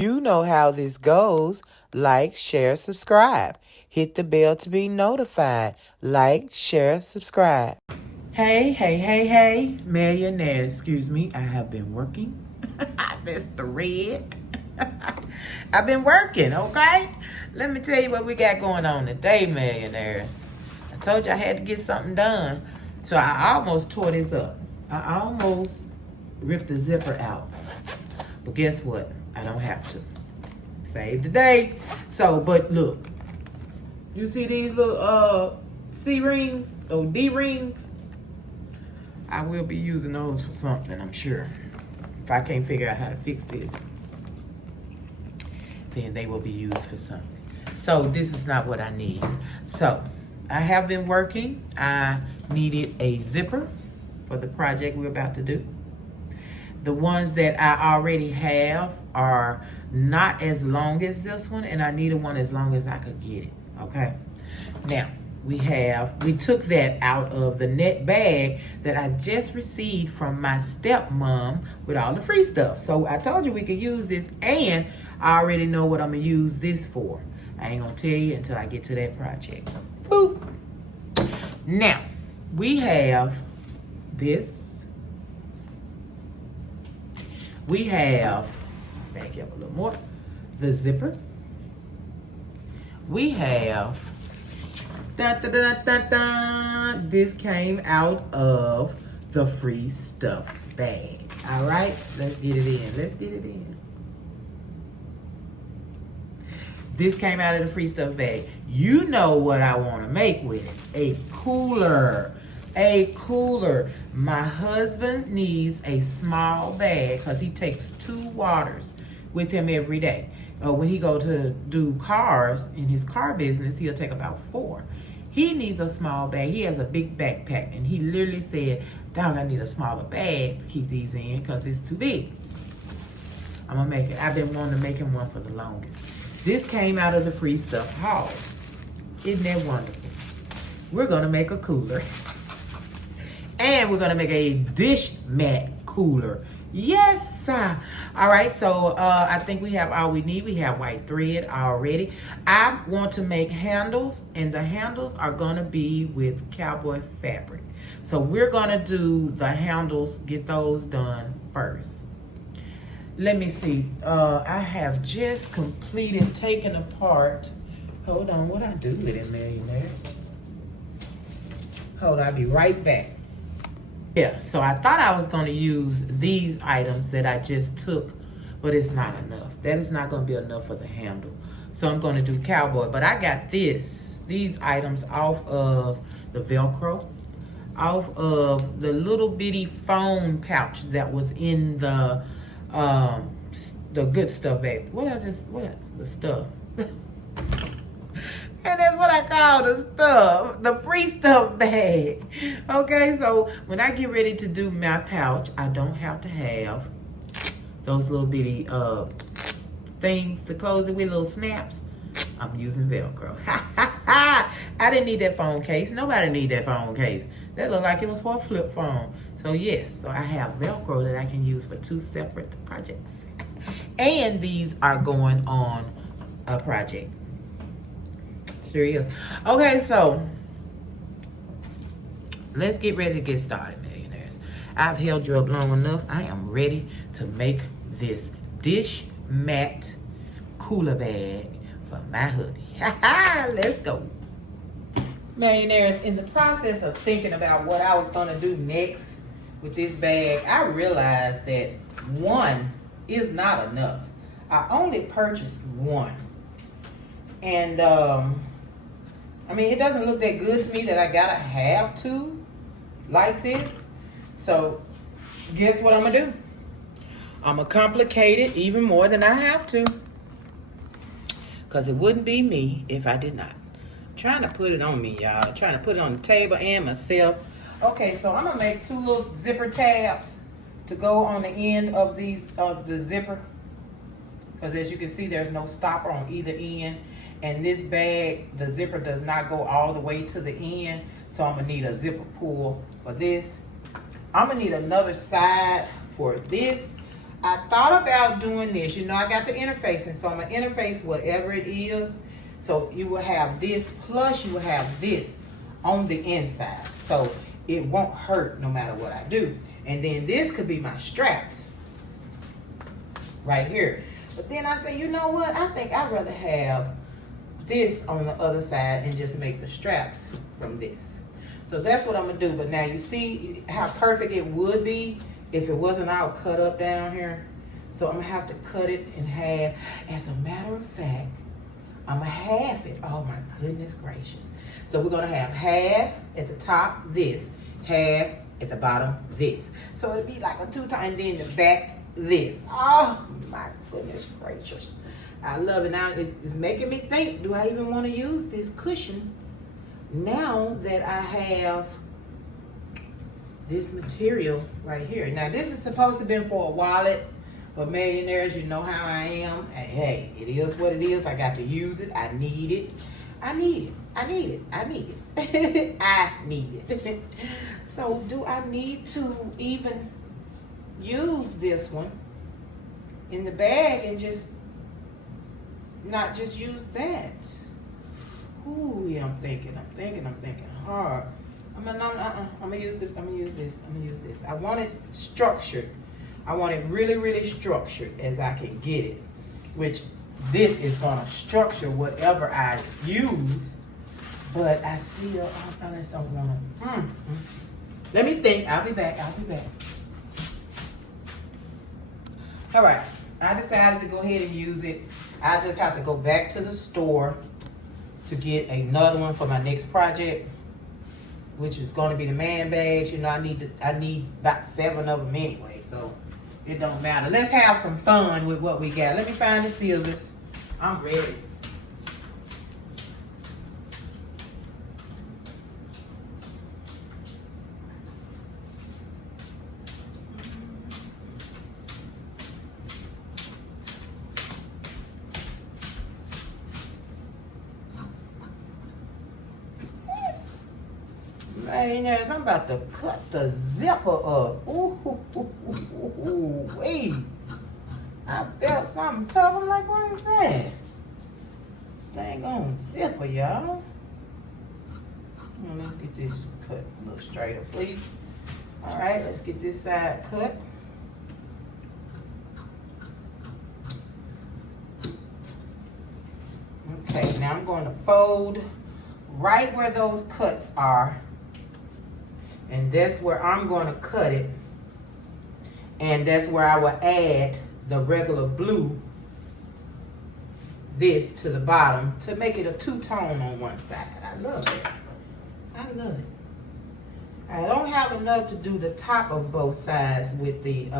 You know how this goes. Like, share, subscribe. Hit the bell to be notified. Like, share, subscribe. Hey, hey, hey, hey, millionaire. Excuse me, I have been working. That's the red. I've been working, okay? Let me tell you what we got going on today, millionaires. I told you I had to get something done. So I almost tore this up. I almost ripped the zipper out. But guess what? I don't have to. Save the day. So, but look. You see these little C rings? Those D rings? I will be using those for something, I'm sure. If I can't figure out how to fix this, then they will be used for something. So this is not what I need. So I have been working. I needed a zipper for the project we're about to do. The ones that I already have are not as long as this one, and I needed one as long as I could get it, okay? Now, we took that out of the net bag that I just received from my stepmom with all the free stuff. So I told you we could use this, and I already know what I'm gonna use this for. I ain't gonna tell you until I get to that project. Boop. Now, we have this. We have, back up a little more, the zipper. We have, this came out of the free stuff bag. All right, let's get it in. Let's get it in. This came out of the free stuff bag. You know what I want to make with it. A cooler. A cooler. My husband needs a small bag because he takes 2 waters with him every day. When he go to do cars in his car business, he'll take about 4. He needs a small bag. He has a big backpack, and he literally said, "Dog, I need a smaller bag to keep these in because it's too big." I'm gonna make it. I've been wanting to make him one for the longest. This came out of the free stuff haul. Isn't that wonderful? We're gonna make a cooler. And we're gonna make a dish mat cooler. Yes, sir. All right, so I think we have all we need. We have white thread already. I want to make handles, and the handles are gonna be with cowboy fabric. So we're gonna do the handles, get those done first. Let me see. I have just completed taking apart. Hold on, what I do with it, millionaire? Hold on, I'll be right back. Yeah, so I thought I was going to use these items that I just took, but it's not enough. That is not going to be enough for the handle. So I'm going to do cowboy. But I got these items off of the Velcro, off of the little bitty foam pouch that was in the good stuff bag. The stuff. And that's what I call the stuff, the free stuff bag. Okay, so when I get ready to do my pouch, I don't have to have those little bitty things to close it with, little snaps. I'm using Velcro. I didn't need that phone case. Nobody need that phone case. That looked like it was for a flip phone. So yes, so I have Velcro that I can use for 2 separate projects. And these are going on a project. Sure is. Okay, so let's get ready to get started, millionaires. I've held you up long enough. I am ready to make this dish mat cooler bag for my hubby. Let's go. Millionaires, in the process of thinking about what I was going to do next with this bag, I realized that 1 is not enough. I only purchased 1. And I mean, it doesn't look that good to me that I gotta have 2 like this. So guess what I'm gonna do? I'm gonna complicate it even more than I have to. Because it wouldn't be me if I did not. I'm trying to put it on me, y'all. I'm trying to put it on the table and myself. Okay, so I'm gonna make 2 little zipper tabs to go on the end of the zipper. Because as you can see, there's no stopper on either end. And this bag, the zipper does not go all the way to the end. So I'm gonna need a zipper pull for this. I'm gonna need another side for this. I thought about doing this. You know, I got the interfacing, so I'm gonna interface whatever it is. So you will have this, plus you will have this on the inside. So it won't hurt no matter what I do. And then this could be my straps right here. But then I say, you know what? I think I'd rather have this on the other side and just make the straps from this. So that's what I'm gonna do. But now you see how perfect it would be if it wasn't all cut up down here. So I'm gonna have to cut it in half. As a matter of fact, I'm gonna half it. Oh my goodness gracious. So we're gonna have half at the top, this, half at the bottom, this. So it'd be like a 2 times, and then the back, this. Oh my goodness gracious. I love it. Now it's making me think, do I even wanna use this cushion now that I have this material right here? Now this is supposed to be for a wallet, but millionaires, you know how I am. Hey, it is what it is. I got to use it. I need it. I need it. I need it. I need it. I need it. So do I need to even use this one in the bag and just not just use that? Ooh, yeah, I'm thinking hard. I'm gonna use this. I want it structured. I want it really, really structured as I can get it. Which this is gonna structure whatever I use. But I still, I just don't wanna. Let me think. I'll be back. All right. I decided to go ahead and use it. I just have to go back to the store to get another one for my next project, which is going to be the man bags. You know, I need about 7 of them anyway, so it don't matter. Let's have some fun with what we got. Let me find the scissors. I'm ready. Man, I'm about to cut the zipper up. Wait. I felt something tough. I'm like, what is that? Dang on zipper, y'all. Let's get this cut a little straighter, please. All right, let's get this side cut. Okay, now I'm going to fold right where those cuts are. And that's where I'm going to cut it. And that's where I will add the regular blue, this to the bottom, to make it a 2-tone on one side. I love it. I love it. I don't have enough to do the top of both sides with the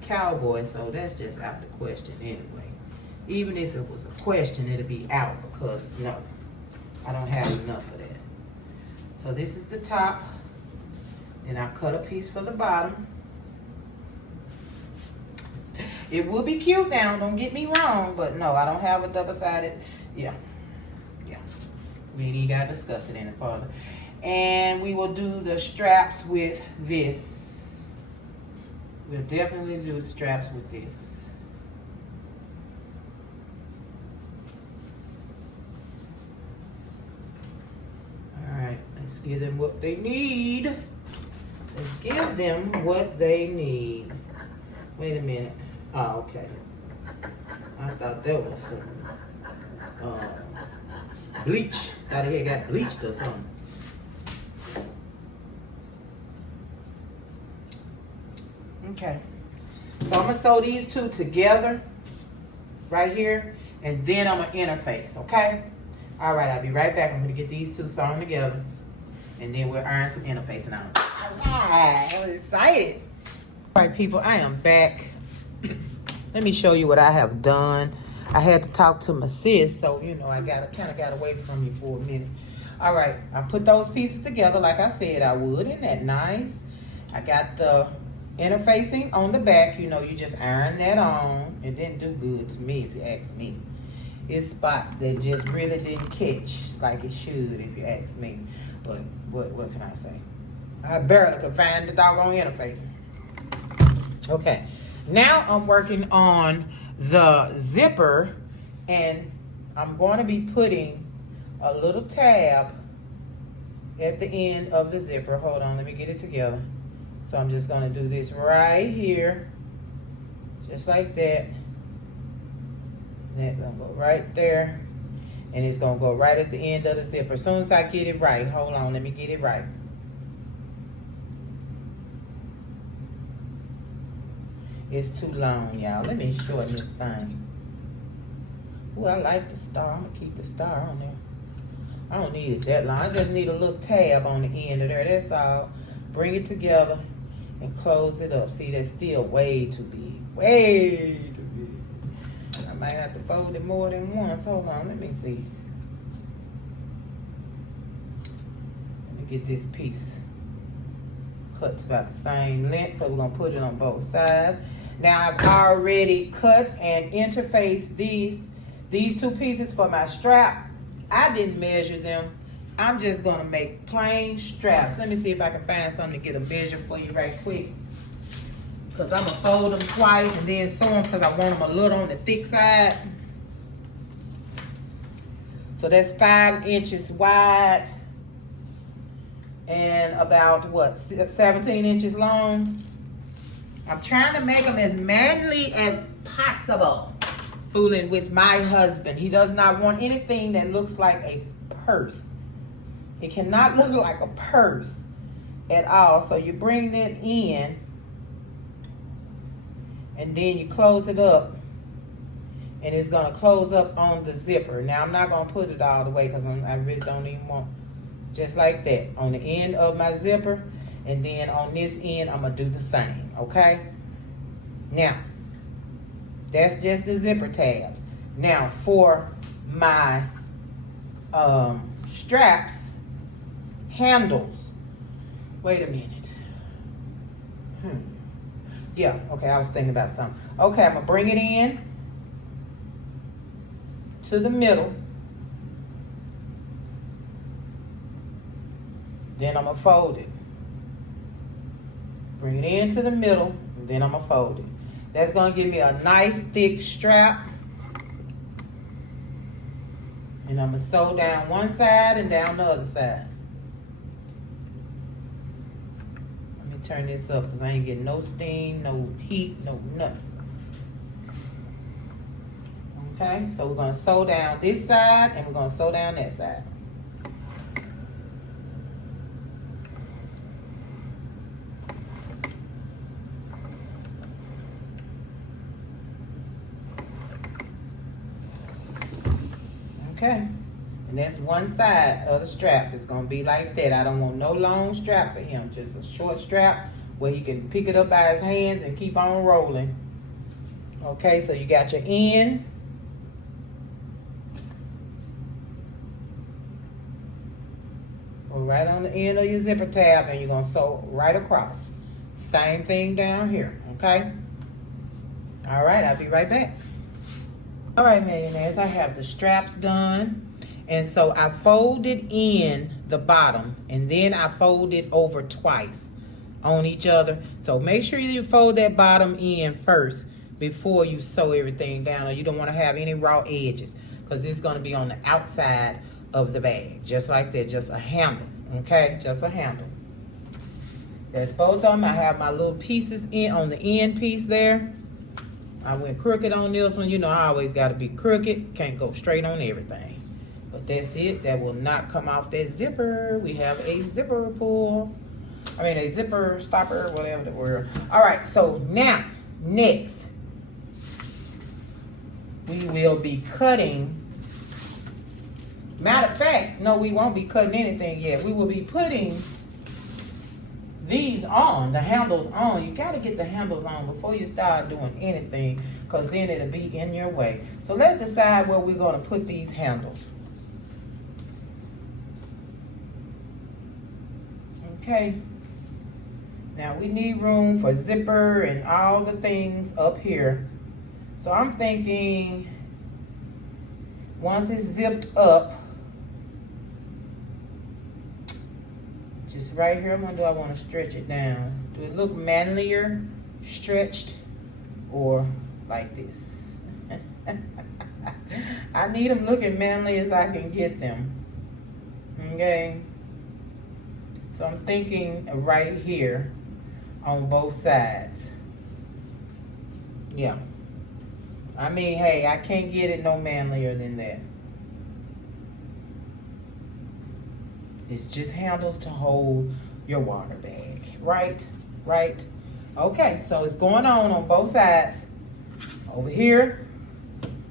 Cowboy, so that's just out the question anyway. Even if it was a question, it'd be out because, no, I don't have enough of that. So this is the top. And I cut a piece for the bottom. It would be cute now, don't get me wrong, but no, I don't have a double-sided. Yeah. We ain't got to discuss it any further. And we will do the straps with this. We'll definitely do the straps with this. All right, let's give them what they need. Let's give them what they need. Wait a minute. Oh, okay. I thought that was some bleach. Thought it had got bleached or something. Okay. So I'm going to sew these two together right here. And then I'm going to interface, okay? All right, I'll be right back. I'm going to get these two sewn together. And then we'll iron some interfacing on. Alright, I was excited. Alright, people, I am back. Let me show you what I have done. I had to talk to my sis, so you know I kind of got away from you for a minute. Alright, I put those pieces together like I said I would. Isn't that nice? I got the interfacing on the back. You know, you just iron that on. It didn't do good to me if you ask me. It's spots that just really didn't catch like it should if you ask me. But what can I say? I barely could find the doggone interface. Okay. Now I'm working on the zipper, and I'm going to be putting a little tab at the end of the zipper. Hold on, let me get it together. So I'm just going to do this right here, just like that. That's going to go right there, and it's going to go right at the end of the zipper. As soon as I get it right, hold on, let me get it right. It's too long, y'all. Let me shorten this thing. Ooh, I like the star. I'm going to keep the star on there. I don't need it that long. I just need a little tab on the end of there. That's all. Bring it together and close it up. See, that's still way too big. Way too big. I might have to fold it more than once. Hold on. Let me see. Let me get this piece cut to about the same length. So we're going to put it on both sides. Now I've already cut and interfaced these two pieces for my strap. I didn't measure them. I'm just gonna make plain straps. Let me see if I can find something to get a measure for you right quick. Cause I'm gonna fold them twice and then sew them because I want them a little on the thick side. So that's 5 inches wide and about what, 17 inches long. I'm trying to make them as manly as possible. Fooling with my husband. He does not want anything that looks like a purse. It cannot look like a purse at all. So you bring that in and then you close it up, and it's going to close up on the zipper. Now I'm not going to put it all the way because I really don't even want, just like that on the end of my zipper, and then on this end I'm going to do the same. Okay, now that's just the zipper tabs. Now for my straps, handles. Wait a minute. Yeah, okay, I was thinking about something. Okay, I'm gonna bring it in to the middle. Then I'm gonna fold it. Bring it into the middle, and then I'm gonna fold it. That's gonna give me a nice thick strap. And I'm gonna sew down one side and down the other side. Let me turn this up because I ain't getting no steam, no heat, no nothing. Okay, so we're gonna sew down this side and we're gonna sew down that side. Okay, and that's one side of the strap. It's gonna be like that. I don't want no long strap for him, just a short strap where he can pick it up by his hands and keep on rolling. Okay, so you got your end. Go right on the end of your zipper tab, and you're gonna sew right across. Same thing down here, okay? All right, I'll be right back. All right, millionaires, I have the straps done. And so I folded in the bottom, and then I folded over twice on each other. So make sure you fold that bottom in first before you sew everything down, or you don't want to have any raw edges, because this is going to be on the outside of the bag, just like that, just a handle, okay? Just a handle. That's both of them. I have my little pieces in on the end piece there. I went crooked on this one. You know, I always got to be crooked. Can't go straight on everything. But that's it. That will not come off that zipper. We have a zipper pull. I mean, a zipper stopper, whatever the word. All right, so now, next, we will be cutting. Matter of fact, no, we won't be cutting anything yet. We will be putting these on, the handles on. You got to get the handles on before you start doing anything, because then it'll be in your way. So let's decide where we're going to put these handles. Okay. Now we need room for zipper and all the things up here. So I'm thinking once it's zipped up, just right here, I wonder, do I want to stretch it down? Do it look manlier, stretched? or like this. I need them looking manly as I can get them. Okay. So I'm thinking right here on both sides. Yeah. I mean, hey, I can't get it no manlier than that. It's just handles to hold your water bag. Right? Right? Okay, so it's going on both sides. Over here,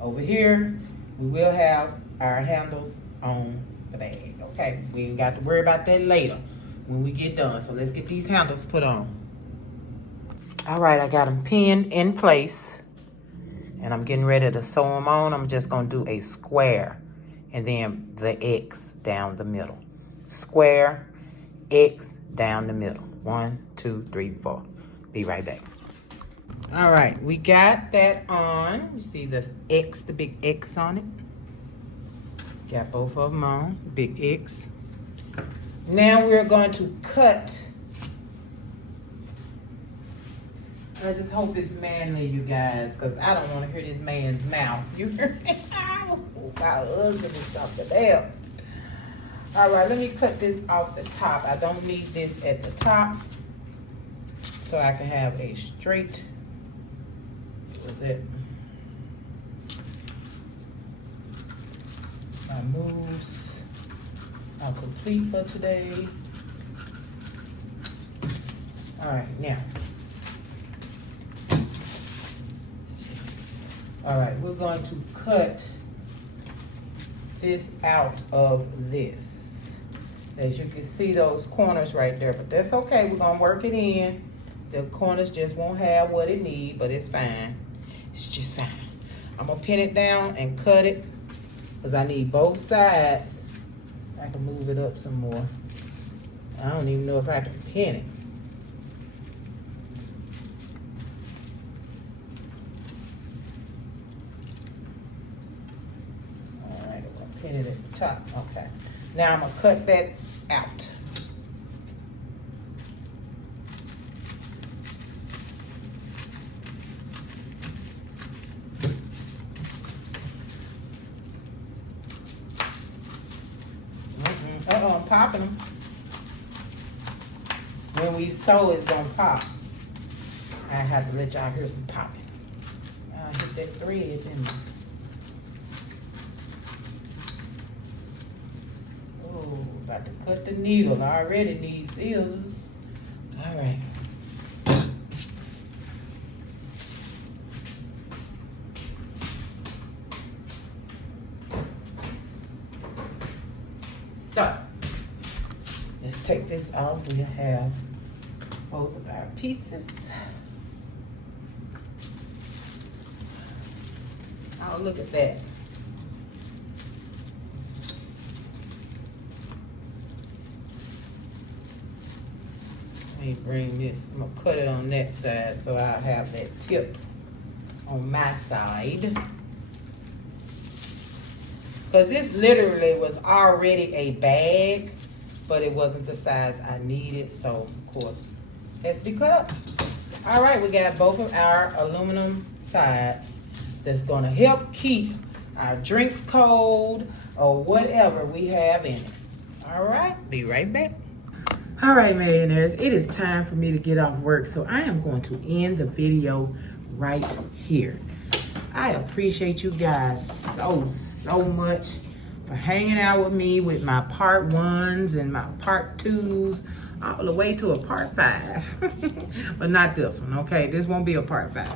we will have our handles on the bag. Okay, we ain't got to worry about that later when we get done. So let's get these handles put on. All right, I got them pinned in place. And I'm getting ready to sew them on. I'm just gonna do a square and then the X down the middle. Square, X down the middle. 1, 2, 3, 4. Be right back. All right, we got that on. You see the X, the big X on it. Got both of them on, big X. Now we're going to cut. I just hope it's manly, you guys, because I don't want to hear this man's mouth. You hear me? My husband is something else. All right, let me cut this off the top. I don't need this at the top, so I can have a straight. What was it? My moves are complete for today. All right, now. All right, we're going to cut this out of this. As you can see those corners right there, but that's okay. We're gonna work it in. The corners just won't have what it needs, but it's fine. It's just fine. I'm gonna pin it down and cut it because I need both sides. I can move it up some more. I don't even know if I can pin it. Pin it at the top. Okay. Now I'm gonna cut that out. I'm popping them. When we sew, it's gonna pop. I have to let y'all hear some popping. I hit that thread, didn't I? About to cut the needle. I already need scissors. All right. So, let's take this off. We have both of our pieces. Oh, look at that. Let me bring this, I'm gonna cut it on that side so I'll have that tip on my side. Because this literally was already a bag, but it wasn't the size I needed, so of course, it has to be cut up. All right, we got both of our aluminum sides that's gonna help keep our drinks cold or whatever we have in it. All right, be right back. All right, millionaires, it is time for me to get off work, so I am going to end the video right here. I appreciate you guys so much for hanging out with me with my part 1s and my part 2s, all the way to a part 5. But not this one, okay? This won't be a part 5.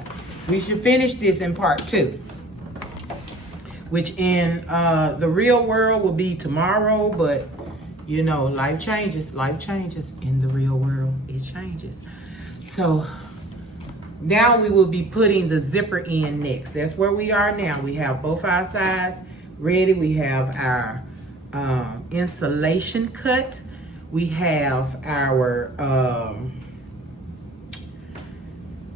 We should finish this in part 2, which in the real world will be tomorrow, but you know, life changes in the real world, it changes. So now we will be putting the zipper in next. That's where we are now. We have both our sides ready. We have our insulation cut. We have our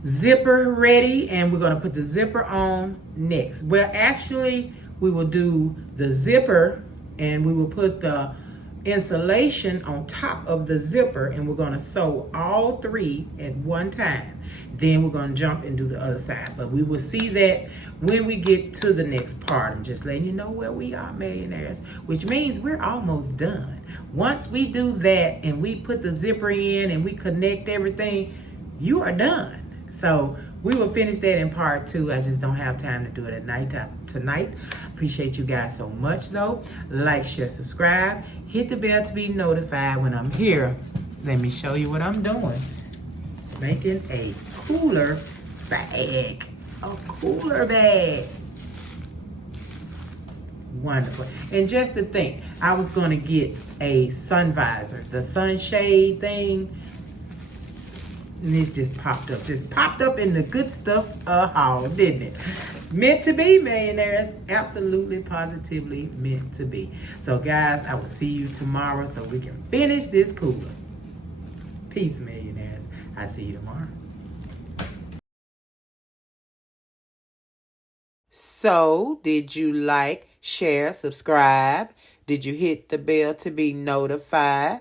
zipper ready, and we're gonna put the zipper on next. Well, actually, we will do the zipper and we will put the insulation on top of the zipper, and we're going to sew all 3 at one time. Then we're going to jump and do the other side, but we will see that when we get to the next part. I'm just letting you know where we are, millionaires, which means we're almost done. Once we do that and we put the zipper in and we connect everything, you are done. So we will finish that in part 2. I just don't have time to do it at night tonight. Appreciate you guys so much though. Like, share, subscribe. Hit the bell to be notified when I'm here. Let me show you what I'm doing. Making a cooler bag. A cooler bag. Wonderful. And just to think, I was going to get a sun visor, the sunshade thing. And it just popped up. Just popped up in the good stuff haul, didn't it? Meant to be, millionaires. Absolutely, positively meant to be. So, guys, I will see you tomorrow so we can finish this cooler. Peace, millionaires. I'll see you tomorrow. So, did you like, share, subscribe? Did you hit the bell to be notified?